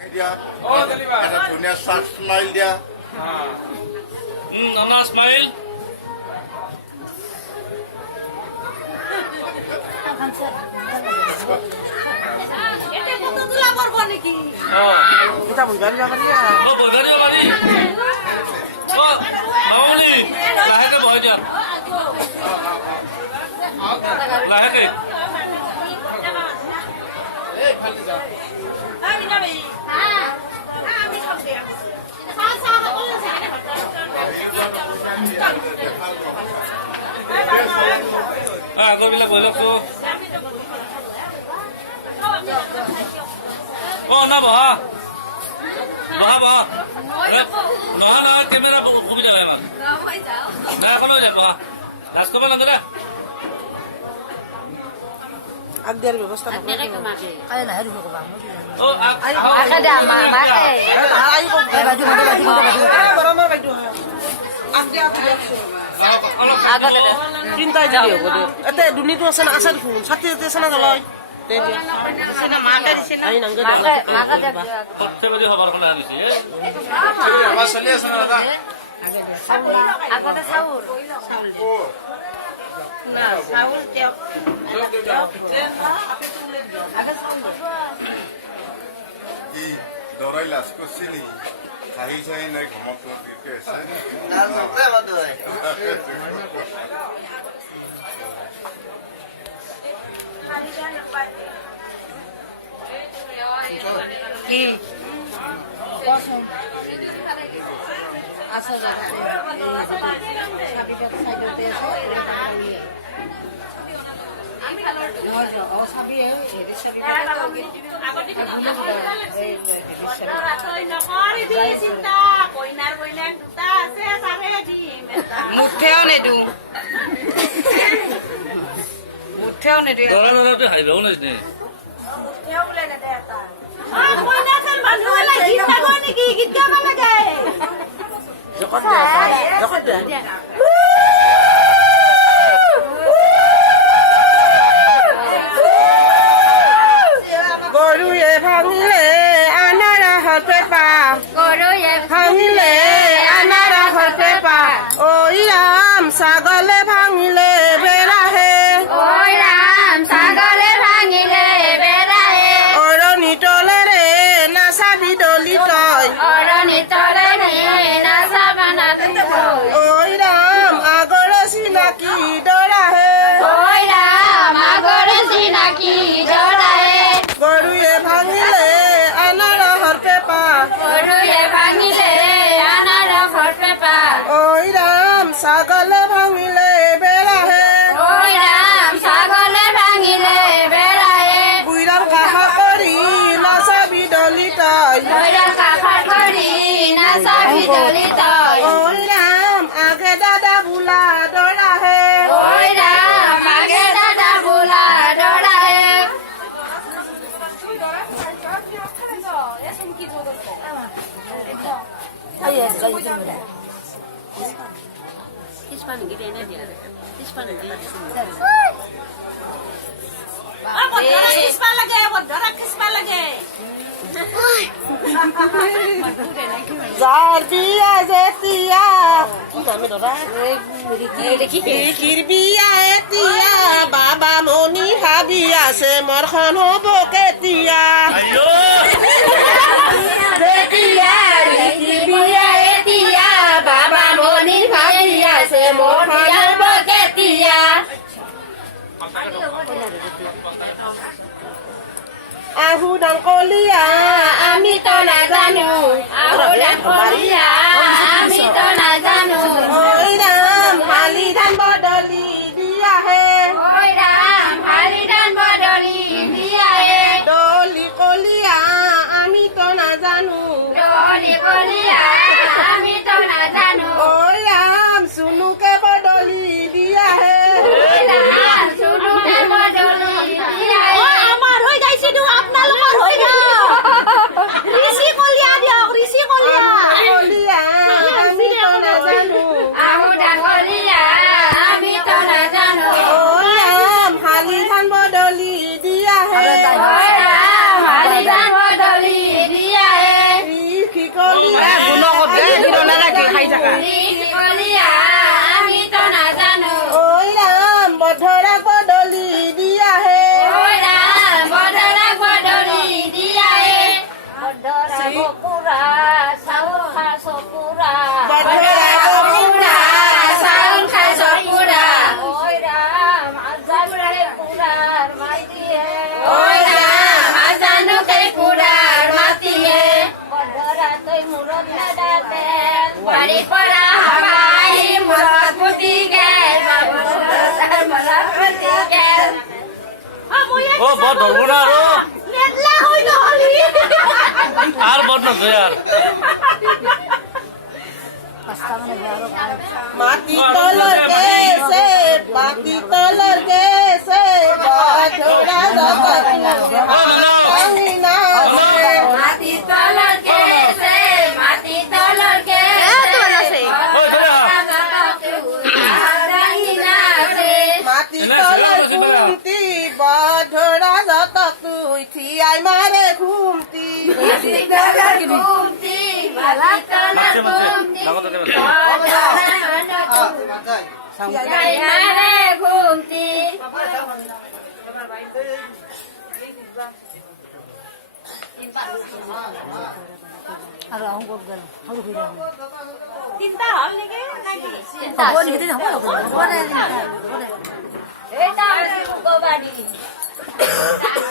dia. Oh, ada punya smile dia. Nana smile. Kita Bulgaria kali ya. Oh, Bulgaria kali. Oh, Auli. Lahir ke bawah aja. Lahir ke. Aku bilang boleh tu. Oh, na bah. Bah. Nah, kamera खूब चला है ना. ना खोलो जा bah. Das को बंद कर. Agdiar ব্যবস্থা না করে কালে না হেরু কো বামু Oh, Ada mama আই কো বাজু বড় মা বাজু আগদিয়া Agak ada. চিন্তা দিও গো এতে দুনিটো আছে না আছে দেখুন ছাতি আছে না দলয় তে দিয়া Sini maga di sini. আই নাঙ্গে Maga dah. सबसे बड़ी खबर को लानी चाहिए. Apa salia sana ada? Agak ada sahur. Oh. Nah, sahur tiap. I dorai las ko sini. Kahi sai nai ghamak ko ke ase. না সবে বদয় Ki. Kosong. Asal dah. Sabi kat side te ase. Oh sabi ini sabi Mutheo ne du. Mutheo ne du. Dora तो high रहो ना इसने. যখন দে গরুয়ে ভাঙলে আনারা হতে পা ভাঙলে আনারা হতে পা ওই রাম ছাগলে ভাঙলে বেড়াহে অরণি টলে রে নাচাবি দলি তই ওই রাম আগরে চিনাকি দৰাহে গৰুয়ে ভাঙিলে আনাৰা হতে পা ওই ৰাম ছাগলে ভাঙিলে বেড়াহে বুইৰাম কাহা কৰি নাচাবি দলি তই ওই ৰাম আগে দাদা বুলা দৰাহে যাৰ বিয়া যেতিয়া কি নামে দৰা ৰিকিৰ বিয়া এতিয়া বাবা মনি ভাবি আছে মৰখন হ'ব কেতিয়া Ayo. আহু ডাংকলীয়া আমি তো নাজানো ওই রাম হালি ধান বদলি দিয়াহে দলি কলিয়া আমি তো নাজানো ওই রাম সুনুকে বদলি দিয়াহে আমার হয়ে যাইছে দু আপনালোকৰ হৈ গ'ল ঋষি কলিয়া দিয়ক ঋষি কলিয়া কলিয়া আমি তো নাজানো ওই রাম হালি ধান বদলি দিয়াহে হালি ধান বদলি দিয়া ঋষি কলিয়া আমিতো নাজানো ঐ ৰাম বধৰা বদলি দিয়াহে ঐ ৰাম বধৰা বদলি দিয়ায়ে বধৰা বপুৰা চাউল খাইছ পুৰা বধৰা বপুৰা চাউল খাইছ পুৰা ঐ ৰাম আজানুকে পুৰাৰ মাটিয়ে ঐ ৰাম আজানুকে পুৰাৰ মাটিয়ে বধৰা তই মূৰত নেদাতে বাৰী পৰা হাবাই মূৰত পুতি গেল মূৰত পুতি গেল ও বড় ধৰবো না আৰো নেদলা হই নহলি আৰ বড় নজৰে আৰ মাটি তলৰ গেছে মাটি তলৰ গেছে বধৰা মাটি তলৰ গেছে মাটি তলৰ গেছে মাটি তলৰ ঘুমটি বধৰা যতক তুই থিয়াই মাৰে ঘুমটি মাছে মাছে লাগতে দেবে ঘুমতি তিনটা হল নেকি এটা